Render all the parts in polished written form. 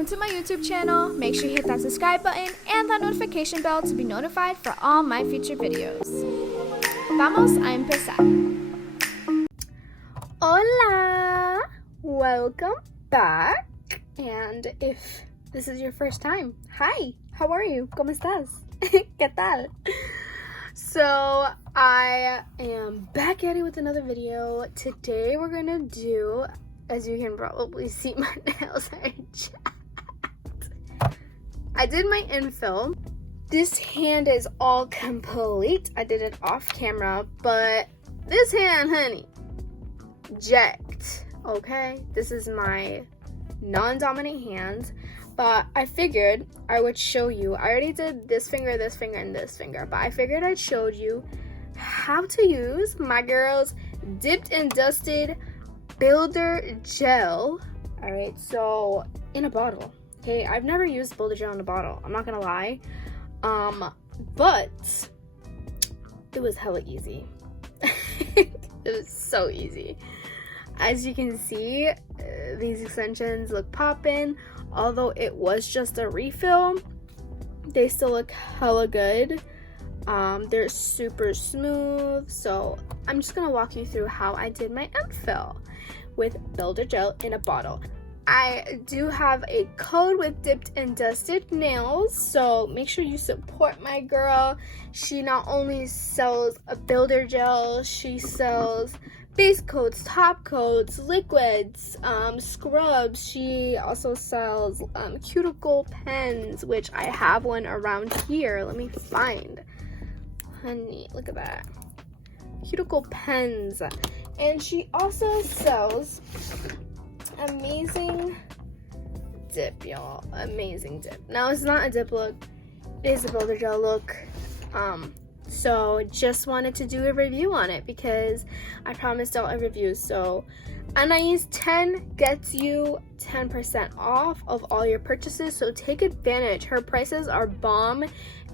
welcome to my YouTube channel. Make sure you hit that subscribe button and that notification bell to be notified for all my future videos. Vamos a empezar. Hola! Welcome back. And if this is your first time, hi! How are you? ¿Cómo estás? ¿Qué tal? So I am back at it with another video. Today we're gonna do, as you can probably see, my nails are chapped. I did my infill. This hand is all complete. I did it off camera, but this hand, honey, jacked. Okay, this is my non-dominant hand, but I figured I would show you. I already did this finger, and this finger, but I figured I'd show you how to use my girl's dipped and dusted builder gel. All right, so in a bottle. Okay, I've never used builder gel in a bottle, I'm not gonna lie, but it was hella easy. It was so easy. As you can see, these extensions look poppin'. Although it was just a refill, they still look hella good. They're super smooth. So I'm just gonna walk you through how I did my infill with builder gel in a bottle. I do have a code with dipped and dusted nails, so make sure you support my girl. She not only sells a builder gel, she sells base coats, top coats, liquids, scrubs. She also sells cuticle pens, which I have one around here. Let me find. Honey, look at that. Cuticle pens. And she also sells amazing dip, y'all. Amazing dip. Now, it's not a dip look. It is a builder gel look. So just wanted to do a review on it because I promised out a review. So Anais 10 gets you 10% off of all your purchases, so take advantage. Her prices are bomb,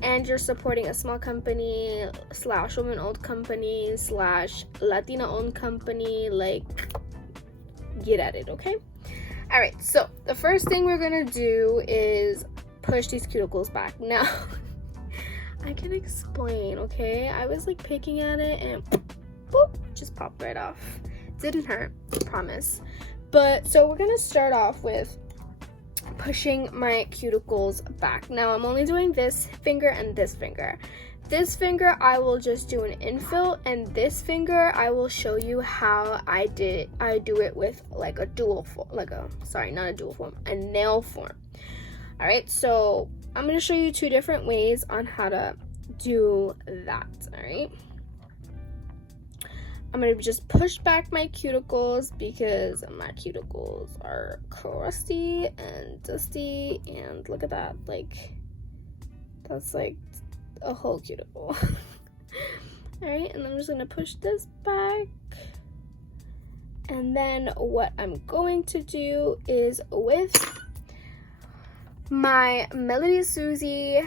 and you're supporting a small company / woman-owned company / Latina-owned company. Like, get at it, okay? All right, so the first thing we're gonna do is push these cuticles back. Now I can explain, okay? I was like picking at it and boop, just popped right off. Didn't hurt, promise. But so we're gonna start off with pushing my cuticles back. Now I'm only doing this finger and this finger. This finger I will just do an infill, and this finger I will show you how I do it with like a dual form, a nail form. All right, so I'm going to show you two different ways on how to do that, all right? I'm going to just push back my cuticles because my cuticles are crusty and dusty, and look at that, like, that's like a whole cuticle. All right, and I'm just going to push this back. And then what I'm going to do is with my Melody Susie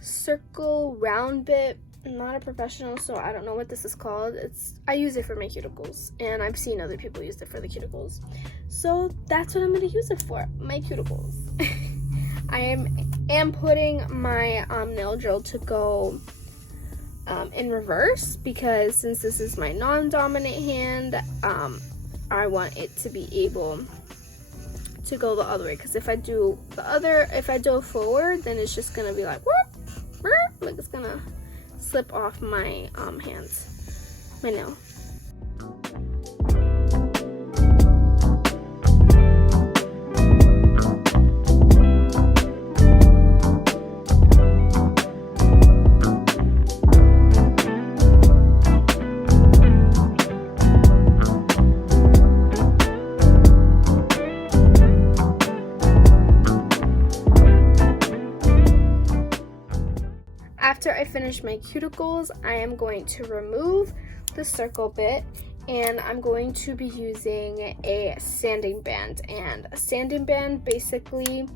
circle round bit. I'm not a professional, so I don't know what this is called. I use it for my cuticles, and I've seen other people use it for the cuticles. So that's what I'm going to use it for, my cuticles. I am putting my nail drill to go in reverse, because since this is my non-dominant hand, I want it to be able to go the other way, because if I do forward, then it's just gonna be like whoop, whoop, like it's gonna slip off my hands, my nail. After I finish my cuticles, I am going to remove the circle bit, and I'm going to be using a sanding band. And a sanding band basically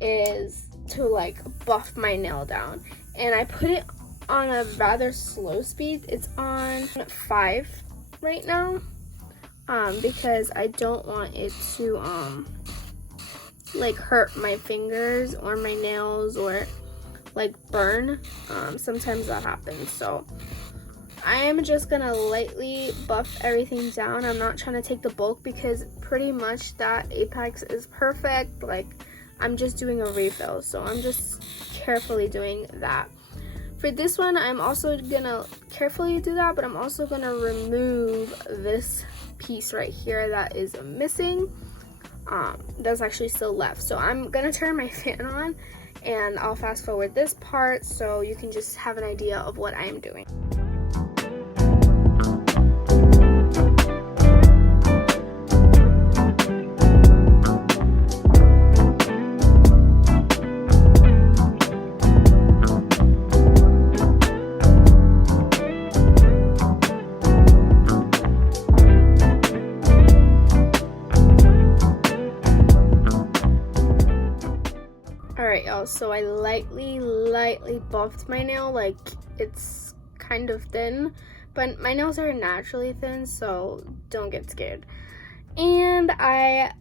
is to like buff my nail down, and I put it on a rather slow speed. It's on 5 right now, because I don't want it to like hurt my fingers or my nails or like burn. Sometimes that happens. So I am just gonna lightly buff everything down. I'm not trying to take the bulk because pretty much that apex is perfect. Like, I'm just doing a refill, so I'm just carefully doing that. For this one, I'm also gonna carefully do that, but I'm also gonna remove this piece right here that is missing. That's actually still left. So I'm gonna turn my fan on and I'll fast forward this part so you can just have an idea of what I'm doing. Alright, y'all, so I lightly buffed my nail. Like, it's kind of thin, but my nails are naturally thin, so don't get scared. And I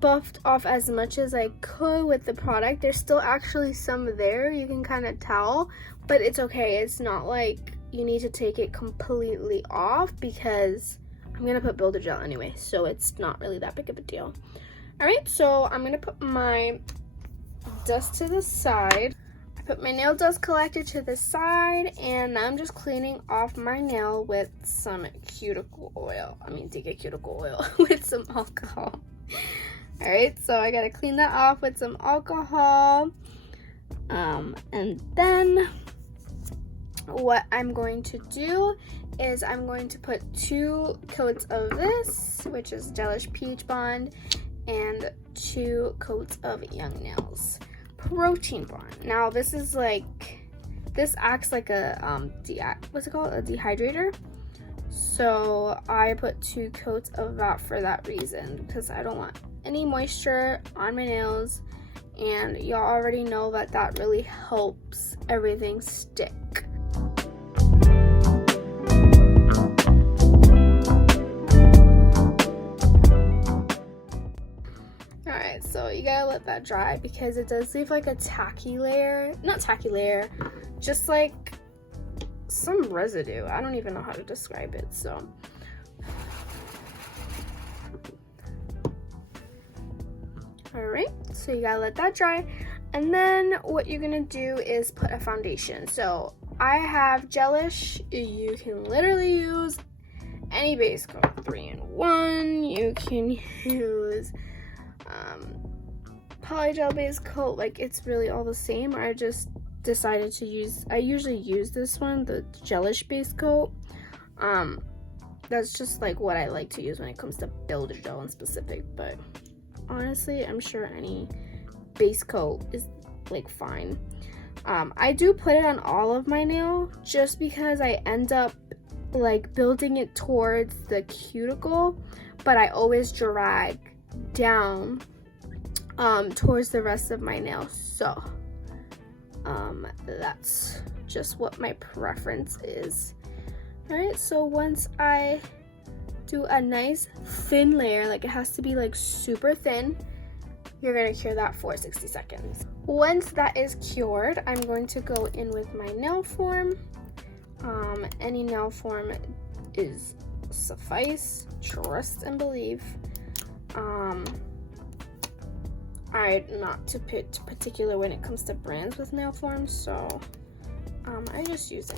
buffed off as much as I could with the product. There's still actually some there, you can kind of tell, but it's okay. It's not like you need to take it completely off because I'm gonna put builder gel anyway, so it's not really that big of a deal. Alright, so I'm gonna put my dust to the side. I put my nail dust collector to the side, and I'm just cleaning off my nail with some cuticle oil. Cuticle oil with some alcohol. Alright, so I gotta clean that off with some alcohol. And then what I'm going to do is I'm going to put 2 coats of this, which is Gelish Peach Bond, and 2 coats of Young Nails Protein Bond. Now this is like, this acts like a what's it called, a dehydrator. So I put 2 coats of that for that reason, because I don't want any moisture on my nails, and y'all already know that that really helps everything stick. Alright, so you gotta let that dry because it does leave like a tacky layer. Not tacky layer, just like some residue. I don't even know how to describe it, so. Alright, so you gotta let that dry. And then what you're gonna do is put a foundation. So I have Gelish. You can literally use any base coat, 3-in-1. You can use polygel base coat. Like, it's really all the same. I just decided to use, I usually use this one, the Gelish base coat. That's just like what I like to use when it comes to builder gel in specific, but honestly I'm sure any base coat is like fine. I do put it on all of my nail just because I end up like building it towards the cuticle, but I always drag down towards the rest of my nail. So that's just what my preference is. Alright, so once I do a nice thin layer, like it has to be like super thin, you're gonna cure that for 60 seconds. Once that is cured, I'm going to go in with my nail form. Any nail form is suffice, trust and believe. I'm not too particular when it comes to brands with nail forms, so I just use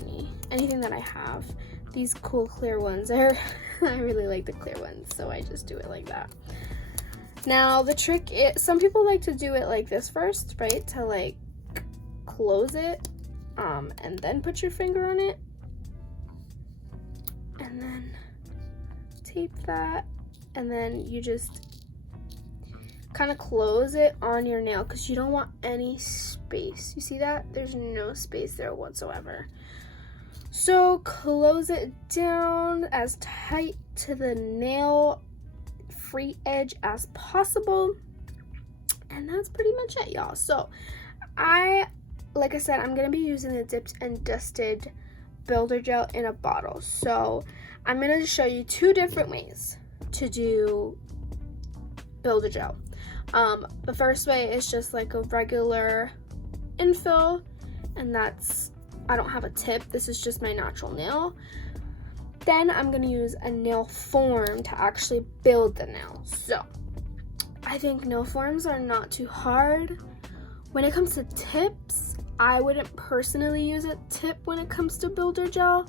anything that I have. These cool clear ones are I really like the clear ones, so I just do it like that. Now the trick is, some people like to do it like this first, right? To like close it and then put your finger on it and then tape that, and then you just kind of close it on your nail because you don't want any space. You see that? There's no space there whatsoever. So close it down as tight to the nail free edge as possible, and that's pretty much it, y'all. So like I said, I'm gonna be using the dipped and dusted builder gel in a bottle. So I'm gonna show you 2 different ways to do builder gel. The first way is just like a regular infill, and I don't have a tip, this is just my natural nail. Then I'm gonna use a nail form to actually build the nail. So I think nail forms are not too hard. When it comes to tips, I wouldn't personally use a tip when it comes to builder gel.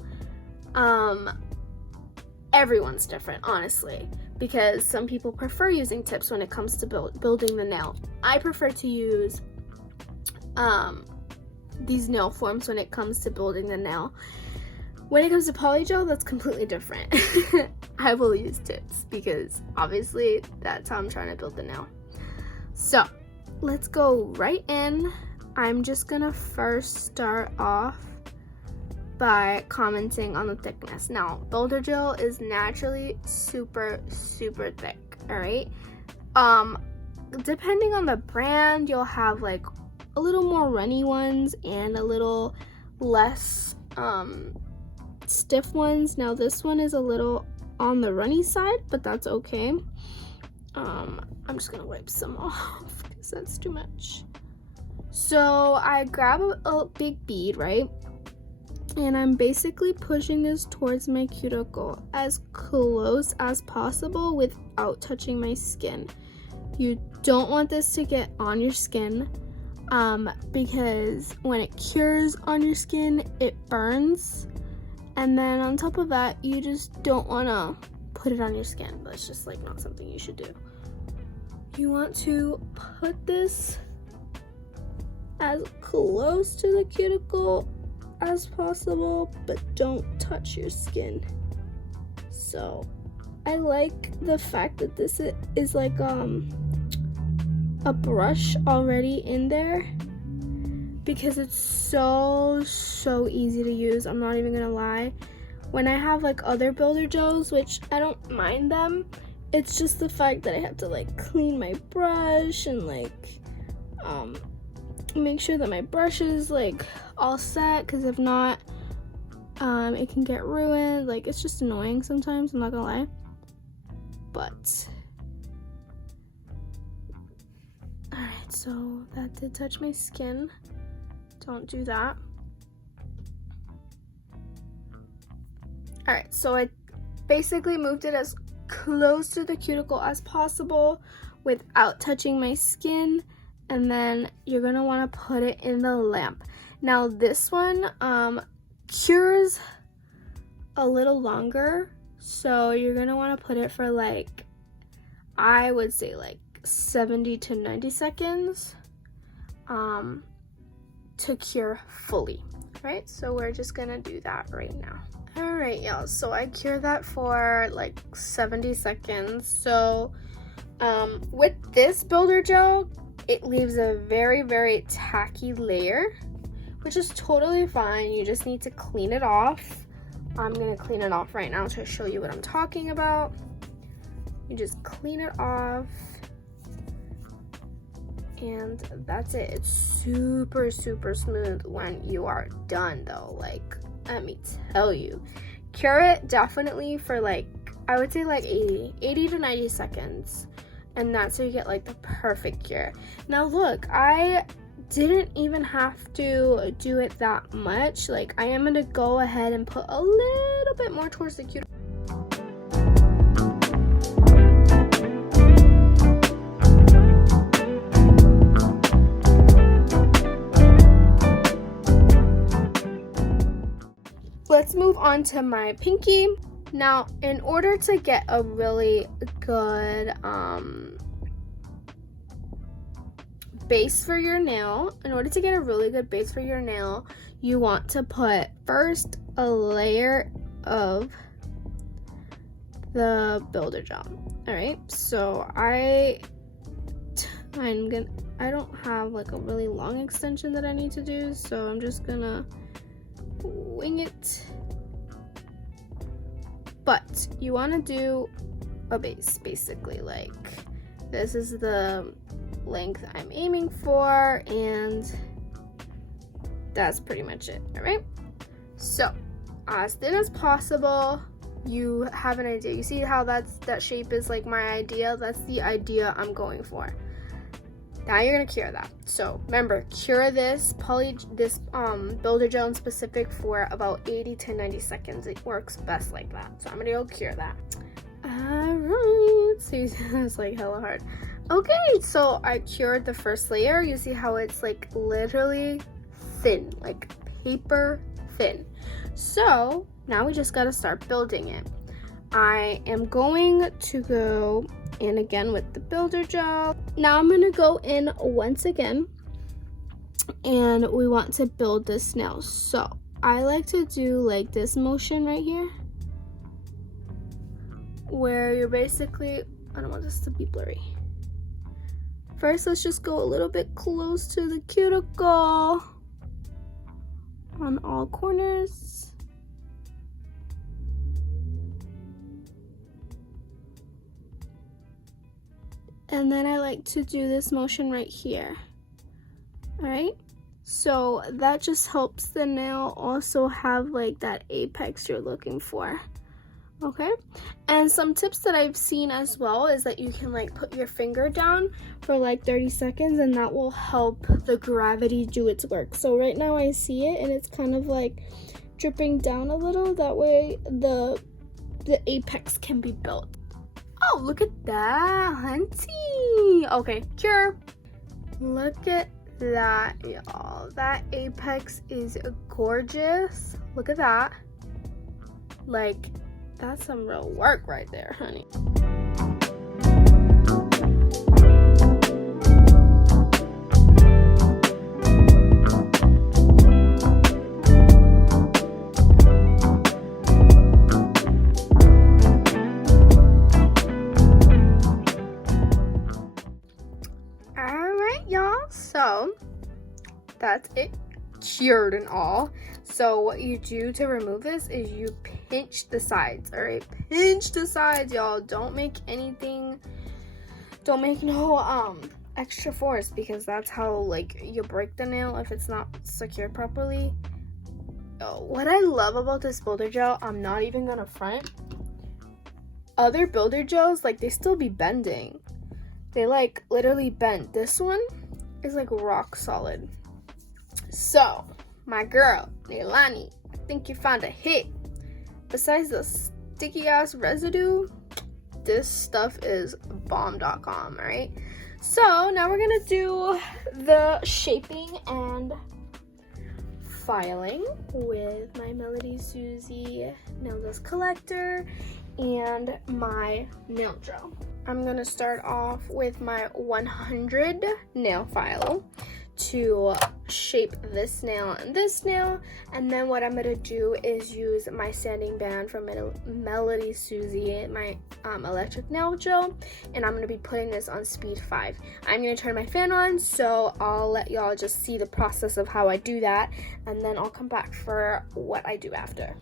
Everyone's different, honestly, because some people prefer using tips when it comes to building the nail. I prefer to use these nail forms when it comes to building the nail. When it comes to polygel, that's completely different. I will use tips because obviously that's how I'm trying to build the nail. So let's go right in. I'm just gonna first start off by commenting on the thickness. Now, builder gel is naturally super thick, all right? Depending on the brand, you'll have like a little more runny ones and a little less stiff ones. Now this one is a little on the runny side, but that's okay. I'm just gonna wipe some off because that's too much. So I grab a big bead, right? And I'm basically pushing this towards my cuticle as close as possible without touching my skin. You don't want this to get on your skin because when it cures on your skin, it burns. And then on top of that, you just don't want to put it on your skin. That's just like not something you should do. You want to put this as close to the cuticle as possible, but don't touch your skin. So I like the fact that this is like a brush already in there because it's so easy to use. I'm not even gonna lie. When I have like other builder gels, which I don't mind them, it's just the fact that I have to like clean my brush and like make sure that my brush is like all set, because if not, it can get ruined. Like, it's just annoying sometimes, I'm not gonna lie. But alright, so that did touch my skin. Don't do that. Alright, so I basically moved it as close to the cuticle as possible without touching my skin. And then you're gonna want to put it in the lamp. Now this one cures a little longer, so you're gonna want to put it for like, I would say like 70 to 90 seconds to cure fully. Right, so we're just gonna do that right now. All right, y'all, so I cure that for like 70 seconds. So with this builder gel, it leaves a very tacky layer, which is totally fine. You just need to clean it off. I'm gonna clean it off right now to show you what I'm talking about. You just clean it off, and that's it. It's super smooth when you are done though. Like, let me tell you, cure it definitely for like, I would say like 80 to 90 seconds. And that's how you get like the perfect cure. Now look, I didn't even have to do it that much. Like, I am gonna go ahead and put a little bit more towards the cuticle. Let's move on to my pinky. Now, in order to get a really good base for your nail, you want to put first a layer of the builder gel. All right, so I don't have like a really long extension that I need to do, so I'm just gonna wing it. But you want to do a base, basically. Like, this is the length I'm aiming for, and that's pretty much it. All right, so as thin as possible. You have an idea. You see how that shape is like my idea? That's the idea I'm going for. Now you're gonna cure that. So remember, cure this builder gel in specific for about 80 to 90 seconds. It works best like that. So I'm gonna go cure that. Alright, so it's like hella hard. Okay, so I cured the first layer. You see how it's like literally thin, like paper thin. So now we just gotta start building it. I am going to go in again with the builder gel. Now I'm gonna go in once again, and we want to build this nail. So I like to do like this motion right here, where you're basically, I don't want this to be blurry. First, let's just go a little bit close to the cuticle on all corners. And then I like to do this motion right here. All right, so that just helps the nail also have like that apex you're looking for. Okay, and some tips that I've seen as well is that you can like put your finger down for like 30 seconds, and that will help the gravity do its work. So right now I see it and it's kind of like dripping down a little. That way the apex can be built. Oh, look at that, hunty. Okay, cure. Look at that, y'all. That apex is gorgeous. Look at that. Like, that's some real work right there, honey. So that's it, cured and all. So what you do to remove this is you pinch the sides. All right, pinch the sides, y'all. Don't make no extra force, because that's how like you break the nail if it's not secured properly. What I love about this builder gel, I'm not even gonna front, other builder gels, like, they still be bending. They like literally bend. This one is like rock solid. So my girl Neilani, I think you found a hit. Besides the sticky ass residue, this stuff is bomb.com. All right, so now we're gonna do the shaping and filing with my Melody Susie nail dust collector and my nail gel. I'm gonna start off with my 100 nail file to shape this nail and this nail, and then what I'm gonna do is use my sanding band from Melody Susie, my electric nail gel, and I'm gonna be putting this on speed 5. I'm gonna turn my fan on, so I'll let y'all just see the process of how I do that, and then I'll come back for what I do after.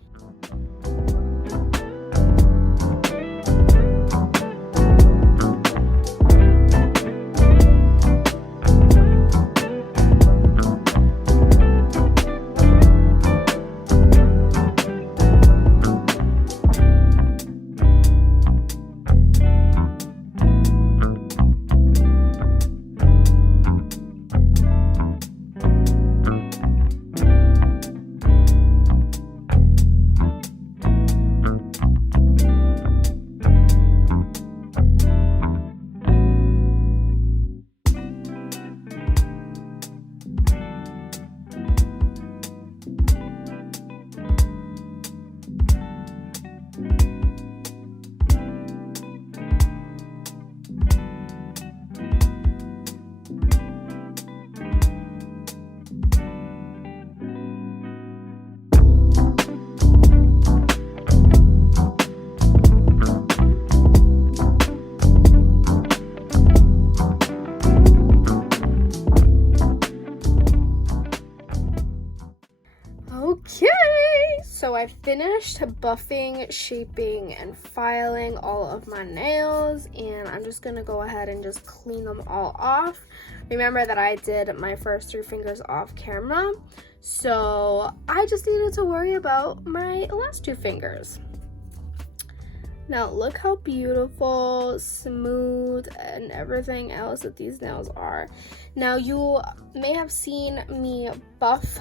So I finished buffing, shaping, and filing all of my nails, and I'm just gonna go ahead and just clean them all off. Remember that I did my first 3 fingers off camera, so I just needed to worry about my last 2 fingers. Now look how beautiful, smooth, and everything else that these nails are. Now you may have seen me buff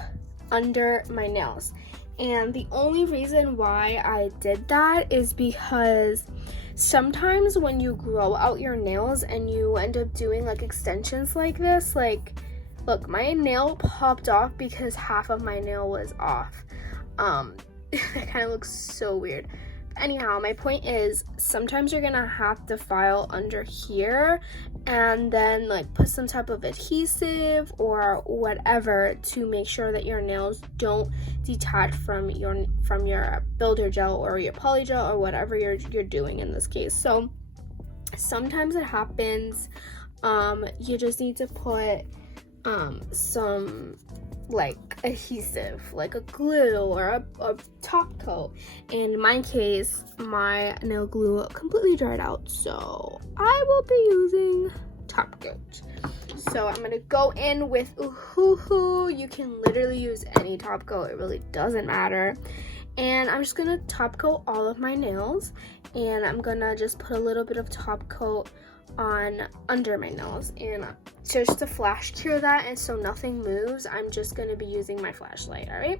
under my nails, and the only reason why I did that is because sometimes when you grow out your nails and you end up doing like extensions like this, like look, my nail popped off because half of my nail was off. It kind of looks so weird. Anyhow, my point is sometimes you're gonna have to file under here and then like put some type of adhesive or whatever to make sure that your nails don't detach from your builder gel or your poly gel or whatever you're doing in this case. So sometimes it happens. You just need to put some like adhesive, like a glue or a top coat. In my case, my nail glue completely dried out, so I will be using top coat. So I'm gonna go in with Oohoo. You can literally use any top coat, it really doesn't matter. And I'm just gonna top coat all of my nails, and I'm gonna just put a little bit of top coat on under my nails, and just to flash cure that and so nothing moves, I'm just going to be using my flashlight. All right.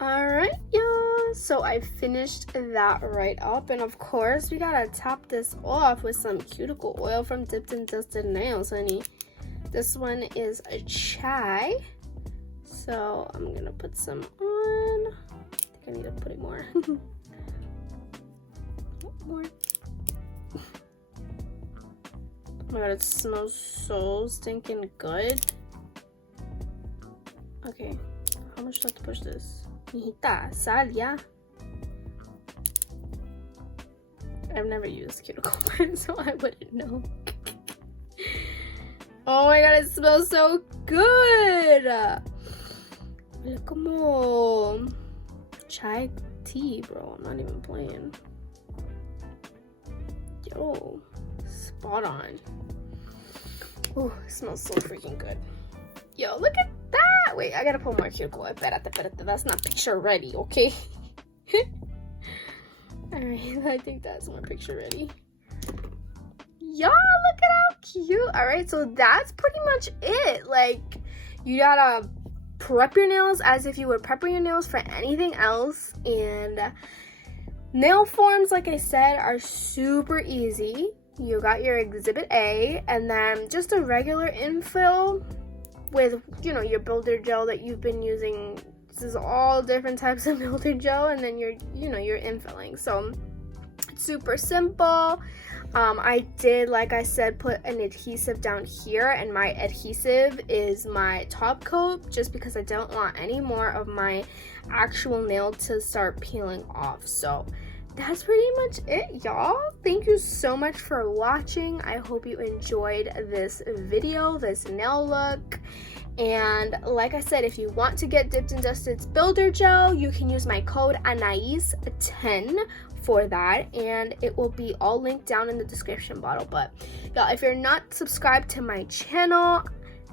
Alright, y'all, so I finished that right up, and of course we gotta top this off with some cuticle oil from Dipped and Dusted Nails, honey. This one is a chai, so I'm gonna put some on. I think I need to put it more. More. Oh my god, it smells so stinking good. Okay, how much do I have to push this? Mijita, sal ya. I've never used cuticle burn, so I wouldn't know. Oh my god, it smells so good. Mira como chai tea, bro. I'm not even playing. Yo, spot on. Oh, it smells so freaking good. Yo, look at that. Wait, I gotta put more cuticle. That's not picture ready, okay? Alright, I think that's more picture ready. Y'all, look at how cute. Alright, so that's pretty much it. Like, you gotta prep your nails as if you were prepping your nails for anything else. And nail forms, like I said, are super easy. You got your Exhibit A, and then just a regular infill with, you know, your builder gel that you've been using. This is all different types of builder gel, and then you're infilling. So it's super simple. I did, like I said, put an adhesive down here, and my adhesive is my top coat, just because I don't want any more of my actual nail to start peeling off. So that's pretty much it, y'all. Thank you so much for watching. I hope you enjoyed this video, this nail look. And like I said, if you want to get Dipped and Dusted's builder gel, you can use my code Anais10 for that, and it will be all linked down in the description bottle. But y'all, if you're not subscribed to my channel,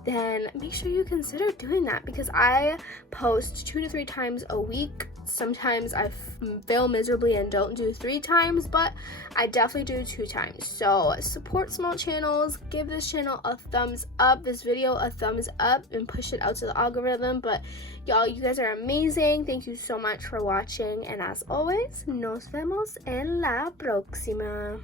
then make sure you consider doing that, because I post 2 to 3 times a week sometimes I fail miserably and don't do 3 times, but I definitely do 2 times. So support small channels, give this channel a thumbs up, this video a thumbs up, and push it out to the algorithm. But y'all, you guys are amazing. Thank you so much for watching, and as always, nos vemos en la próxima.